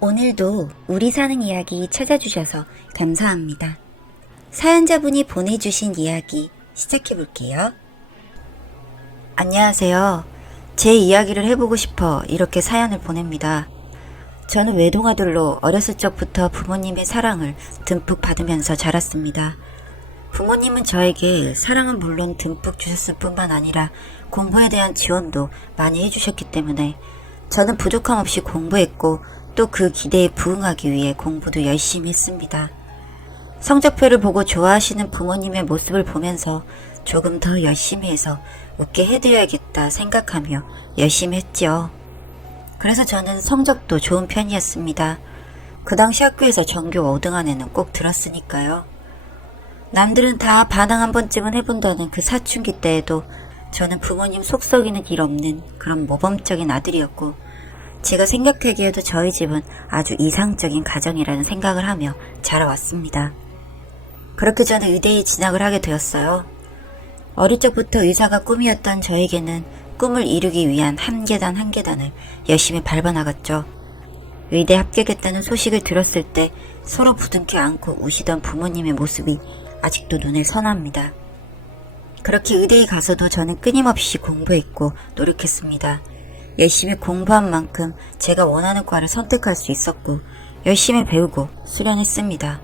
오늘도 우리 사는 이야기 찾아주셔서 감사합니다. 사연자분이 보내주신 이야기 시작해볼게요. 안녕하세요. 제 이야기를 해보고 싶어 이렇게 사연을 보냅니다. 저는 외동아들로 어렸을 적부터 부모님의 사랑을 듬뿍 받으면서 자랐습니다. 부모님은 저에게 사랑은 물론 듬뿍 주셨을 뿐만 아니라 공부에 대한 지원도 많이 해주셨기 때문에 저는 부족함 없이 공부했고 또 그 기대에 부응하기 위해 공부도 열심히 했습니다. 성적표를 보고 좋아하시는 부모님의 모습을 보면서 조금 더 열심히 해서 웃게 해드려야겠다 생각하며 열심히 했죠. 그래서 저는 성적도 좋은 편이었습니다. 그 당시 학교에서 전교 5등 안에는 꼭 들었으니까요. 남들은 다 반항 한 번쯤은 해본다는 그 사춘기 때에도 저는 부모님 속 썩이는 일 없는 그런 모범적인 아들이었고 제가 생각하기에도 저희 집은 아주 이상적인 가정이라는 생각을 하며 자라왔습니다. 그렇게 저는 의대에 진학을 하게 되었어요. 어릴 적부터 의사가 꿈이었던 저에게는 꿈을 이루기 위한 한 계단 한 계단을 열심히 밟아나갔죠. 의대 합격했다는 소식을 들었을 때 서로 부둥켜 안고 우시던 부모님의 모습이 아직도 눈에 선합니다. 그렇게 의대에 가서도 저는 끊임없이 공부했고 노력했습니다. 열심히 공부한 만큼 제가 원하는 과를 선택할 수 있었고 열심히 배우고 수련했습니다.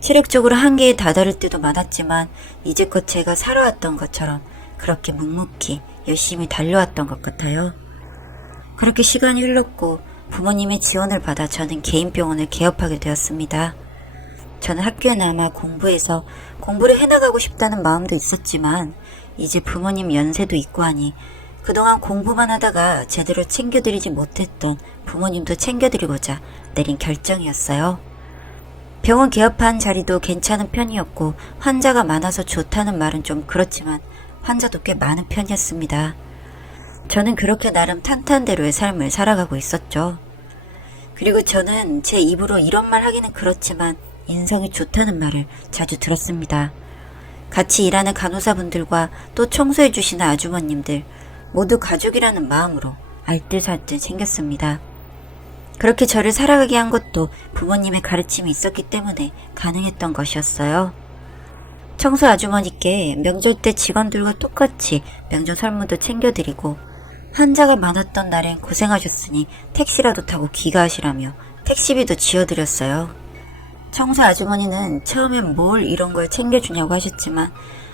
체력적으로 한계에 다다를 때도 많았지만 이제껏 제가 살아왔던 것처럼 그렇게 묵묵히 열심히 달려왔던 것 같아요. 그렇게 시간이 흘렀고 부모님의 지원을 받아 저는 개인병원을 개업하게 되었습니다. 저는 학교에 남아 공부해서 공부를 해나가고 싶다는 마음도 있었지만 이제 부모님 연세도 있고 하니 그동안 공부만 하다가 제대로 챙겨드리지 못했던 부모님도 챙겨드리고자 내린 결정이었어요. 병원 개업한 자리도 괜찮은 편이었고 환자가 많아서 좋다는 말은 좀 그렇지만 환자도 꽤 많은 편이었습니다. 저는 그렇게 나름 탄탄대로의 삶을 살아가고 있었죠. 그리고 저는 제 입으로 이런 말 하기는 그렇지만 인성이 좋다는 말을 자주 들었습니다. 같이 일하는 간호사분들과 또 청소해 주시는 아주머님들 모두 가족이라는 마음으로 알뜰살뜰 챙겼습니다. 그렇게 저를 살아가게 한 것도 부모님의 가르침이 있었기 때문에 가능했던 것이었어요. 청소 아주머니께 명절 때 직원들과 똑같이 명절 선물도 챙겨드리고 환자가 많았던 날엔 고생하셨으니 택시라도 타고 귀가하시라며 택시비도 지어드렸어요. 청소 아주머니는 처음엔 뭘 이런 걸 챙겨주냐고 하셨지만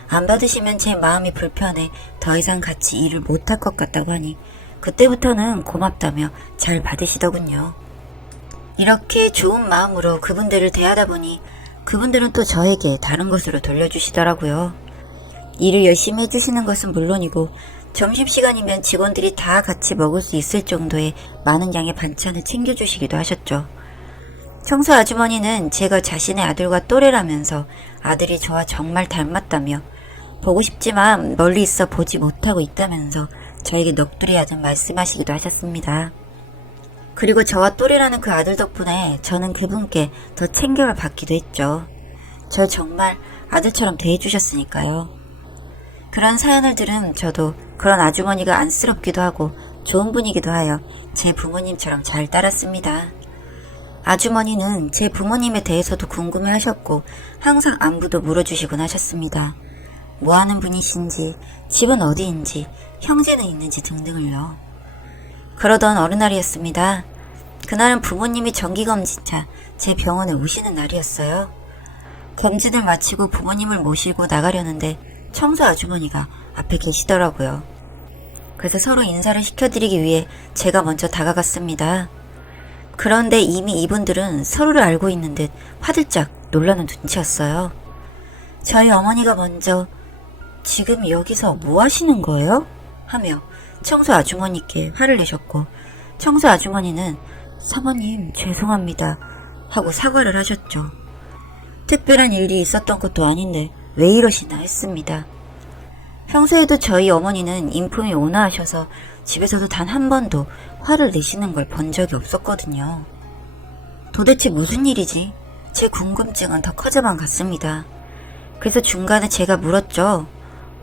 안 받으시면 제 마음이 불편해 더 이상 같이 일을 못할 것 같다고 하니 그때부터는 고맙다며 잘 받으시더군요. 이렇게 좋은 마음으로 그분들을 대하다 보니 그분들은 또 저에게 다른 것으로 돌려주시더라고요. 일을 열심히 해주시는 것은 물론이고 점심시간이면 직원들이 다 같이 먹을 수 있을 정도의 많은 양의 반찬을 챙겨주시기도 하셨죠. 청소 아주머니는 제가 자신의 아들과 또래라면서 아들이 저와 정말 닮았다며 보고 싶지만 멀리 있어 보지 못하고 있다면서 저에게 넋두리하듯 말씀하시기도 하셨습니다. 그리고 저와 또래라는 그 아들 덕분에 저는 그분께 더 챙김을 받기도 했죠. 절 정말 아들처럼 대해주셨으니까요. 그런 사연을 들은 저도 그런 아주머니가 안쓰럽기도 하고 좋은 분이기도 하여 제 부모님처럼 잘 따랐습니다. 아주머니는 제 부모님에 대해서도 궁금해 하셨고 항상 안부도 물어주시곤 하셨습니다. 뭐하는 분이신지, 집은 어디인지, 형제는 있는지 등등을요. 그러던 어느 날이었습니다. 그날은 부모님이 정기검진차 제 병원에 오시는 날이었어요. 검진을 마치고 부모님을 모시고 나가려는데 청소 아주머니가 앞에 계시더라고요. 그래서 서로 인사를 시켜드리기 위해 제가 먼저 다가갔습니다. 그런데 이미 이분들은 서로를 알고 있는 듯 화들짝 놀라는 눈치였어요. 저희 어머니가 먼저 지금 여기서 뭐 하시는 거예요? 하며 청소 아주머니께 화를 내셨고 청소 아주머니는 사모님 죄송합니다 하고 사과를 하셨죠. 특별한 일이 있었던 것도 아닌데 왜 이러시나 했습니다. 평소에도 저희 어머니는 인품이 온화하셔서 집에서도 단 한 번도 화를 내시는 걸 본 적이 없었거든요. 도대체 무슨 일이지? 제 궁금증은 더 커져만 갔습니다. 그래서 중간에 제가 물었죠.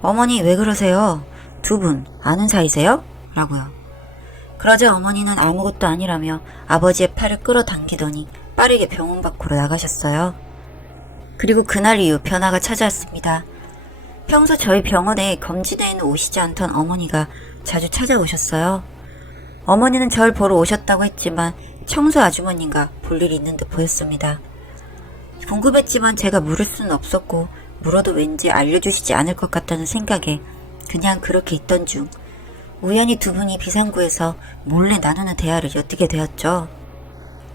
어머니 왜 그러세요? 두 분 아는 사이세요? 라고요. 그러자 어머니는 아무것도 아니라며 아버지의 팔을 끌어당기더니 빠르게 병원 밖으로 나가셨어요. 그리고 그날 이후 변화가 찾아왔습니다. 평소 저희 병원에 검진회에는 오시지 않던 어머니가 자주 찾아오셨어요. 어머니는 절 보러 오셨다고 했지만 청소 아주머니인가 볼 일이 있는 듯 보였습니다. 궁금했지만 제가 물을 수는 없었고 물어도 왠지 알려주시지 않을 것 같다는 생각에 그냥 그렇게 있던 중 우연히 두 분이 비상구에서 몰래 나누는 대화를 엿듣게 되었죠.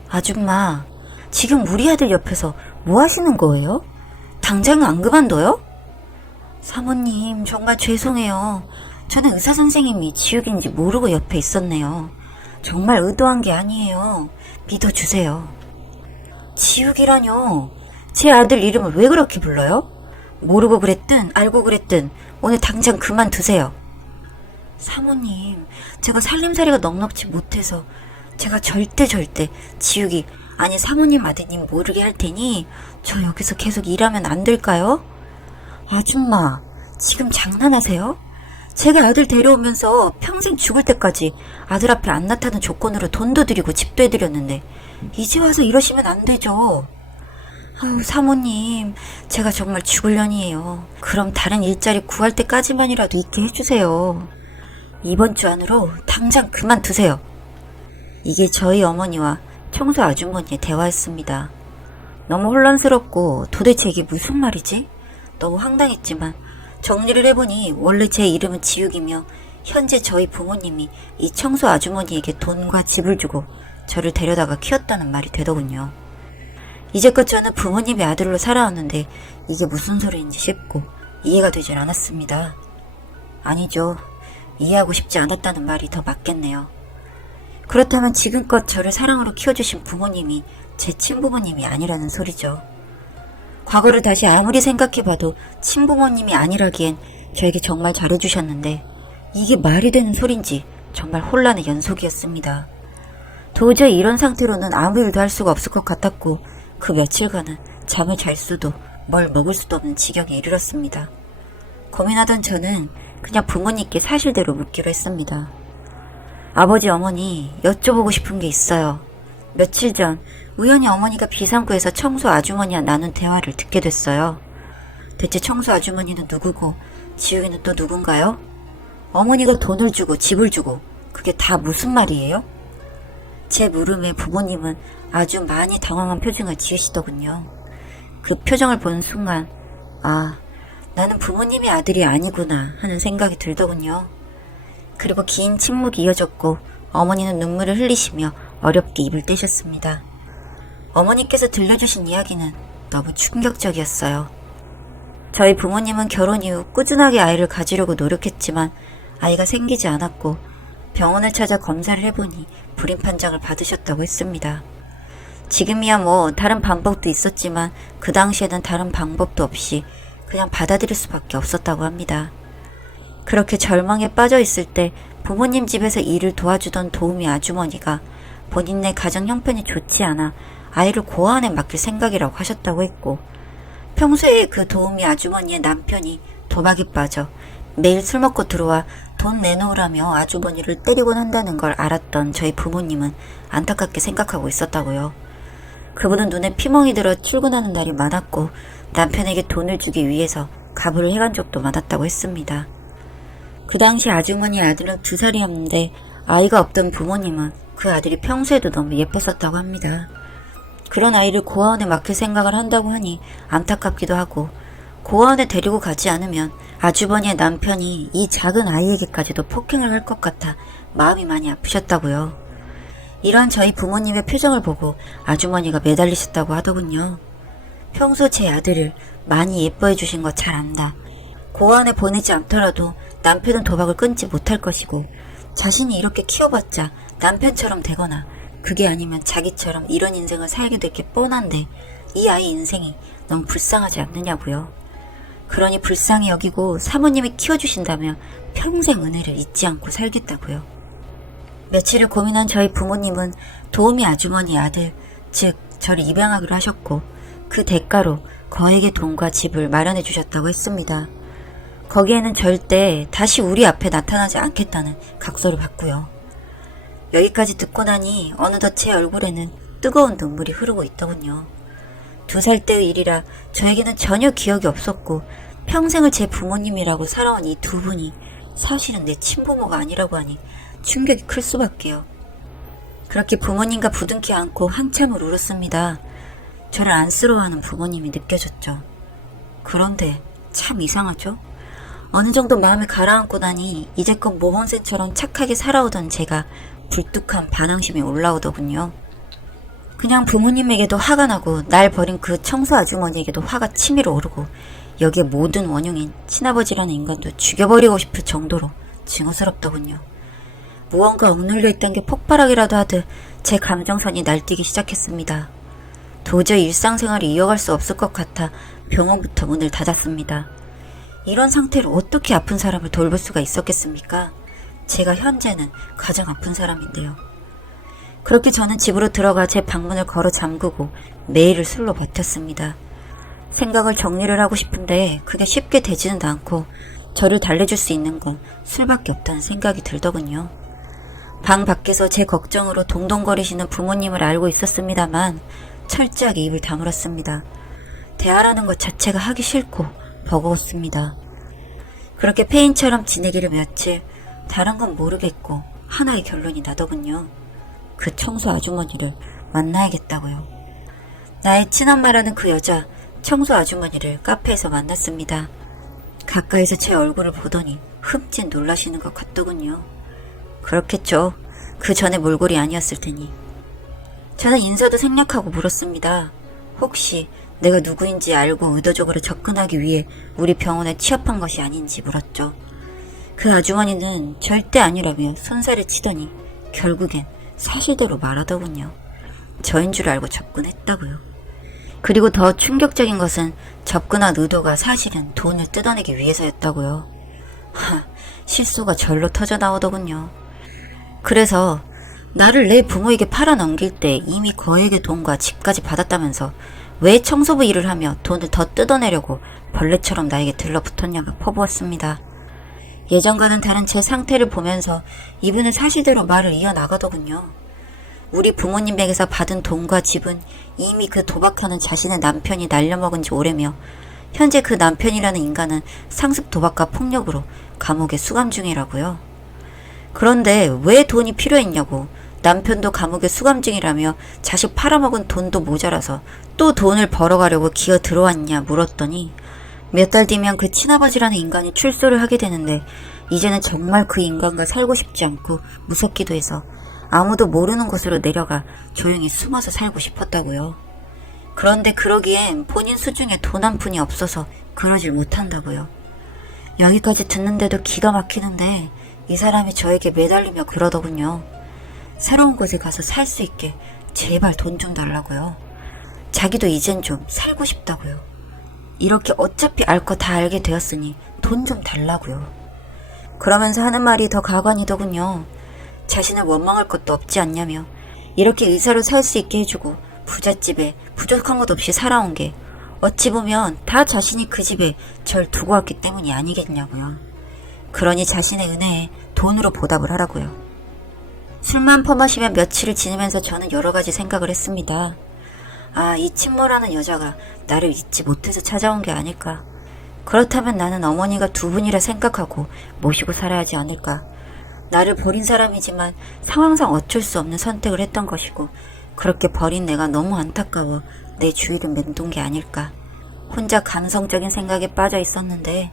아줌마, 지금 우리 아들 옆에서 뭐 하시는 거예요? 당장 안 그만둬요? 사모님, 정말 죄송해요. 저는 의사선생님이 지옥인지 모르고 옆에 있었네요. 정말 의도한 게 아니에요. 믿어주세요. 지옥이라뇨. 제 아들 이름을 왜 그렇게 불러요? 모르고 그랬든 알고 그랬든 오늘 당장 그만두세요. 사모님, 제가 살림살이가 넉넉지 못해서 제가 절대 지욱이 아니 사모님 아드님 모르게 할 테니 저 여기서 계속 일하면 안 될까요? 아줌마, 지금 장난하세요? 제가 아들 데려오면서 평생 죽을 때까지 아들 앞에 안 나타나는 조건으로 돈도 드리고 집도 해드렸는데 이제 와서 이러시면 안 되죠. 아우 사모님, 제가 정말 죽을 년이에요. 그럼 다른 일자리 구할 때까지만이라도 있게 해주세요. 이번 주 안으로 당장 그만두세요. 이게 저희 어머니와 청소 아주머니의 대화였습니다. 너무 혼란스럽고 도대체 이게 무슨 말이지? 너무 황당했지만 정리를 해보니 원래 제 이름은 지욱이며 현재 저희 부모님이 이 청소 아주머니에게 돈과 집을 주고 저를 데려다가 키웠다는 말이 되더군요. 이제껏 저는 부모님의 아들로 살아왔는데 이게 무슨 소리인지 싶고 이해가 되질 않았습니다. 아니죠. 이해하고 싶지 않았다는 말이 더 맞겠네요. 그렇다면 지금껏 저를 사랑으로 키워주신 부모님이 제 친부모님이 아니라는 소리죠. 과거를 다시 아무리 생각해봐도 친부모님이 아니라기엔 저에게 정말 잘해주셨는데 이게 말이 되는 소린지 정말 혼란의 연속이었습니다. 도저히 이런 상태로는 아무 일도 할 수가 없을 것 같았고 그 며칠간은 잠을 잘 수도 뭘 먹을 수도 없는 지경에 이르렀습니다. 고민하던 저는 그냥 부모님께 사실대로 묻기로 했습니다. 아버지 어머니, 여쭤보고 싶은 게 있어요. 며칠 전 우연히 어머니가 비상구에서 청소 아주머니와 나눈 대화를 듣게 됐어요. 대체 청소 아주머니는 누구고 지우기는 또 누군가요? 어머니가 돈을 주고 집을 주고 그게 다 무슨 말이에요? 제 물음에 부모님은 아주 많이 당황한 표정을 지으시더군요. 그 표정을 보는 순간 아, 나는 부모님의 아들이 아니구나 하는 생각이 들더군요. 그리고 긴 침묵이 이어졌고 어머니는 눈물을 흘리시며 어렵게 입을 떼셨습니다. 어머니께서 들려주신 이야기는 너무 충격적이었어요. 저희 부모님은 결혼 이후 꾸준하게 아이를 가지려고 노력했지만 아이가 생기지 않았고 병원을 찾아 검사를 해보니 불임 판정을 받으셨다고 했습니다. 지금이야 뭐 다른 방법도 있었지만 그 당시에는 다른 방법도 없이 그냥 받아들일 수밖에 없었다고 합니다. 그렇게 절망에 빠져 있을 때 부모님 집에서 일을 도와주던 도우미 아주머니가 본인네 가정 형편이 좋지 않아 아이를 고아원에 맡길 생각이라고 하셨다고 했고 평소에 그 도우미 아주머니의 남편이 도박에 빠져 매일 술 먹고 들어와 돈 내놓으라며 아주머니를 때리곤 한다는 걸 알았던 저희 부모님은 안타깝게 생각하고 있었다고요. 그분은 눈에 피멍이 들어 출근하는 날이 많았고 남편에게 돈을 주기 위해서 가부를 해간 적도 많았다고 했습니다. 그 당시 아주머니의 아들은 2살이었는데 아이가 없던 부모님은 그 아들이 평소에도 너무 예뻤었다고 합니다. 그런 아이를 고아원에 맡길 생각을 한다고 하니 안타깝기도 하고 고아원에 데리고 가지 않으면 아주머니의 남편이 이 작은 아이에게까지도 폭행을 할 것 같아 마음이 많이 아프셨다고요. 이런 저희 부모님의 표정을 보고 아주머니가 매달리셨다고 하더군요. 평소 제 아들을 많이 예뻐해 주신 거 잘 안다. 고아원에 보내지 않더라도 남편은 도박을 끊지 못할 것이고 자신이 이렇게 키워봤자 남편처럼 되거나 그게 아니면 자기처럼 이런 인생을 살게 될 게 뻔한데 이 아이 인생이 너무 불쌍하지 않느냐고요. 그러니 불쌍히 여기고 사모님이 키워주신다며 평생 은혜를 잊지 않고 살겠다고요. 며칠을 고민한 저희 부모님은 도우미 아주머니 아들, 즉 저를 입양하기로 하셨고 그 대가로 거액의 돈과 집을 마련해 주셨다고 했습니다. 거기에는 절대 다시 우리 앞에 나타나지 않겠다는 각서를 받고요. 여기까지 듣고 나니 어느덧 제 얼굴에는 뜨거운 눈물이 흐르고 있더군요. 2살 때의 일이라 저에게는 전혀 기억이 없었고 평생을 제 부모님이라고 살아온 이 두 분이 사실은 내 친부모가 아니라고 하니 충격이 클 수밖에요. 그렇게 부모님과 부둥켜 안고 한참을 울었습니다. 저를 안쓰러워하는 부모님이 느껴졌죠. 그런데 참 이상하죠? 어느 정도 마음을 가라앉고 나니 이제껏 모범생처럼 착하게 살아오던 제가 불뚝한 반항심이 올라오더군요. 그냥 부모님에게도 화가 나고 날 버린 그 청소 아주머니에게도 화가 치밀어 오르고 여기에 모든 원흉인 친아버지라는 인간도 죽여버리고 싶을 정도로 증오스럽더군요. 무언가 억눌려 있던 게 폭발하기라도 하듯 제 감정선이 날뛰기 시작했습니다. 도저히 일상생활을 이어갈 수 없을 것 같아 병원부터 문을 닫았습니다. 이런 상태로 어떻게 아픈 사람을 돌볼 수가 있었겠습니까? 제가 현재는 가장 아픈 사람인데요. 그렇게 저는 집으로 들어가 제 방문을 걸어 잠그고 매일을 술로 버텼습니다. 생각을 정리를 하고 싶은데 그게 쉽게 되지는 않고 저를 달래줄 수 있는 건 술밖에 없다는 생각이 들더군요. 방 밖에서 제 걱정으로 동동거리시는 부모님을 알고 있었습니다만 철저하게 입을 다물었습니다. 대화라는 것 자체가 하기 싫고 버거웠습니다. 그렇게 폐인처럼 지내기를 며칠, 다른 건 모르겠고 하나의 결론이 나더군요. 그 청소 아주머니를 만나야겠다고요. 나의 친엄마라는 그 여자 청소 아주머니를 카페에서 만났습니다. 가까이서 제 얼굴을 보더니 흠칫 놀라시는 것 같더군요. 그렇겠죠. 그 전에 몰골이 아니었을 테니. 저는 인사도 생략하고 물었습니다. 혹시 내가 누구인지 알고 의도적으로 접근하기 위해 우리 병원에 취업한 것이 아닌지 물었죠. 그 아주머니는 절대 아니라며 손살을 치더니 결국엔 사실대로 말하더군요. 저인 줄 알고 접근했다고요. 그리고 더 충격적인 것은 접근한 의도가 사실은 돈을 뜯어내기 위해서였다고요. 실소가 절로 터져 나오더군요. 그래서 나를 내 부모에게 팔아넘길 때 이미 거액의 돈과 집까지 받았다면서 왜 청소부 일을 하며 돈을 더 뜯어내려고 벌레처럼 나에게 들러붙었냐고 퍼부었습니다. 예전과는 다른 제 상태를 보면서 이분은 사실대로 말을 이어나가더군요. 우리 부모님에게서 받은 돈과 집은 이미 그 도박하는 자신의 남편이 날려먹은 지 오래며 현재 그 남편이라는 인간은 상습 도박과 폭력으로 감옥에 수감 중이라고요. 그런데 왜 돈이 필요했냐고, 남편도 감옥에 수감 중이라며 자식 팔아먹은 돈도 모자라서 또 돈을 벌어가려고 기어 들어왔냐 물었더니 몇 달 뒤면 그 친아버지라는 인간이 출소를 하게 되는데 이제는 정말 그 인간과 살고 싶지 않고 무섭기도 해서 아무도 모르는 곳으로 내려가 조용히 숨어서 살고 싶었다고요. 그런데 그러기엔 본인 수중에 돈 한 푼이 없어서 그러질 못한다고요. 여기까지 듣는데도 기가 막히는데 이 사람이 저에게 매달리며 그러더군요. 새로운 곳에 가서 살 수 있게 제발 돈 좀 달라고요. 자기도 이젠 좀 살고 싶다고요. 이렇게 어차피 알 거 다 알게 되었으니 돈 좀 달라고요. 그러면서 하는 말이 더 가관이더군요. 자신을 원망할 것도 없지 않냐며 이렇게 의사로 살 수 있게 해주고 부잣집에 부족한 것 없이 살아온 게 어찌 보면 다 자신이 그 집에 절 두고 왔기 때문이 아니겠냐고요. 그러니 자신의 은혜에 돈으로 보답을 하라고요. 술만 퍼마시며 며칠을 지내면서 저는 여러 가지 생각을 했습니다. 이 친모라는 여자가 나를 잊지 못해서 찾아온 게 아닐까. 그렇다면 나는 어머니가 두 분이라 생각하고 모시고 살아야 하지 않을까. 나를 버린 사람이지만 상황상 어쩔 수 없는 선택을 했던 것이고 그렇게 버린 내가 너무 안타까워 내 주위를 맴돈 게 아닐까. 혼자 감성적인 생각에 빠져 있었는데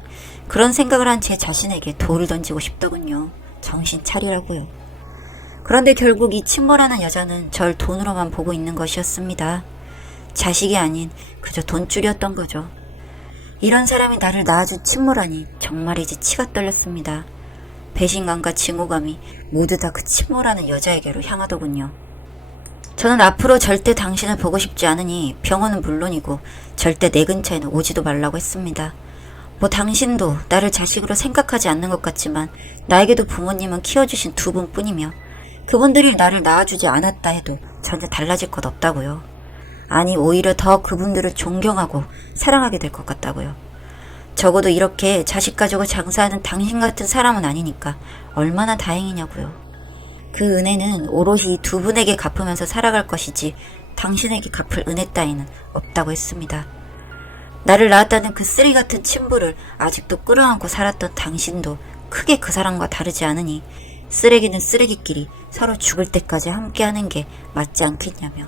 그런 생각을 한 제 자신에게 돌을 던지고 싶더군요. 정신 차리라고요. 그런데 결국 이 친모라는 여자는 절 돈으로만 보고 있는 것이었습니다. 자식이 아닌 그저 돈줄이었던 거죠. 이런 사람이 나를 낳아준 친모라니 정말이지 치가 떨렸습니다. 배신감과 증오감이 모두 다 그 친모라는 여자에게로 향하더군요. 저는 앞으로 절대 당신을 보고 싶지 않으니 병원은 물론이고 절대 내 근처에는 오지도 말라고 했습니다. 뭐 당신도 나를 자식으로 생각하지 않는 것 같지만 나에게도 부모님은 키워주신 두 분뿐이며 그분들이 나를 낳아주지 않았다 해도 전혀 달라질 것 없다고요. 아니 오히려 더 그분들을 존경하고 사랑하게 될 것 같다고요. 적어도 이렇게 자식 가지고 장사하는 당신 같은 사람은 아니니까 얼마나 다행이냐고요. 그 은혜는 오롯이 이 두 분에게 갚으면서 살아갈 것이지 당신에게 갚을 은혜 따위는 없다고 했습니다. 나를 낳았다는 그 쓰레기 같은 친부를 아직도 끌어안고 살았던 당신도 크게 그 사람과 다르지 않으니 쓰레기는 쓰레기끼리 서로 죽을 때까지 함께하는 게 맞지 않겠냐며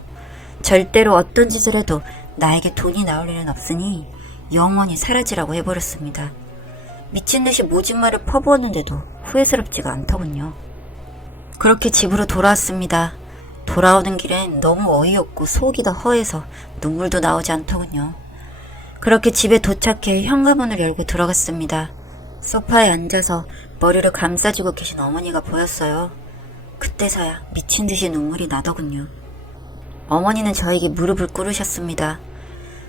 절대로 어떤 짓을 해도 나에게 돈이 나올 일은 없으니 영원히 사라지라고 해버렸습니다. 미친 듯이 모진말을 퍼부었는데도 후회스럽지가 않더군요. 그렇게 집으로 돌아왔습니다. 돌아오는 길엔 너무 어이없고 속이 더 허해서 눈물도 나오지 않더군요. 그렇게 집에 도착해 현관문을 열고 들어갔습니다. 소파에 앉아서 머리를 감싸주고 계신 어머니가 보였어요. 그때서야 미친 듯이 눈물이 나더군요. 어머니는 저에게 무릎을 꿇으셨습니다.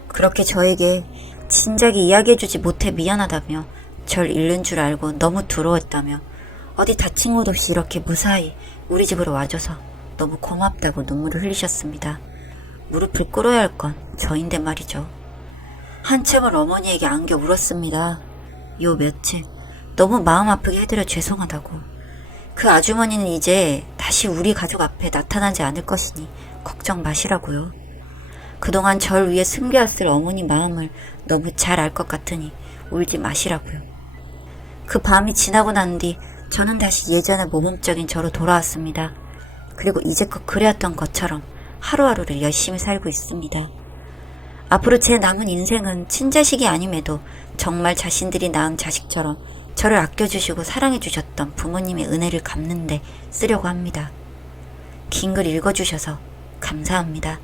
그렇게 저에게 진작에 이야기해주지 못해 미안하다며 절 잃는 줄 알고 너무 두려웠다며 어디 다친 곳 없이 이렇게 무사히 우리 집으로 와줘서 너무 고맙다고 눈물을 흘리셨습니다. 무릎을 꿇어야 할 건 저인데 말이죠. 한참을 어머니에게 안겨 울었습니다. 요 며칠 너무 마음 아프게 해드려 죄송하다고. 그 아주머니는 이제 다시 우리 가족 앞에 나타나지 않을 것이니 걱정 마시라고요. 그동안 절 위해 숨겨왔을 어머니 마음을 너무 잘 알 것 같으니 울지 마시라고요. 그 밤이 지나고 난 뒤 저는 다시 예전의 모범적인 저로 돌아왔습니다. 그리고 이제껏 그래왔던 것처럼 하루하루를 열심히 살고 있습니다. 앞으로 제 남은 인생은 친자식이 아님에도 정말 자신들이 낳은 자식처럼 저를 아껴주시고 사랑해주셨던 부모님의 은혜를 갚는데 쓰려고 합니다. 긴 글 읽어주셔서 감사합니다.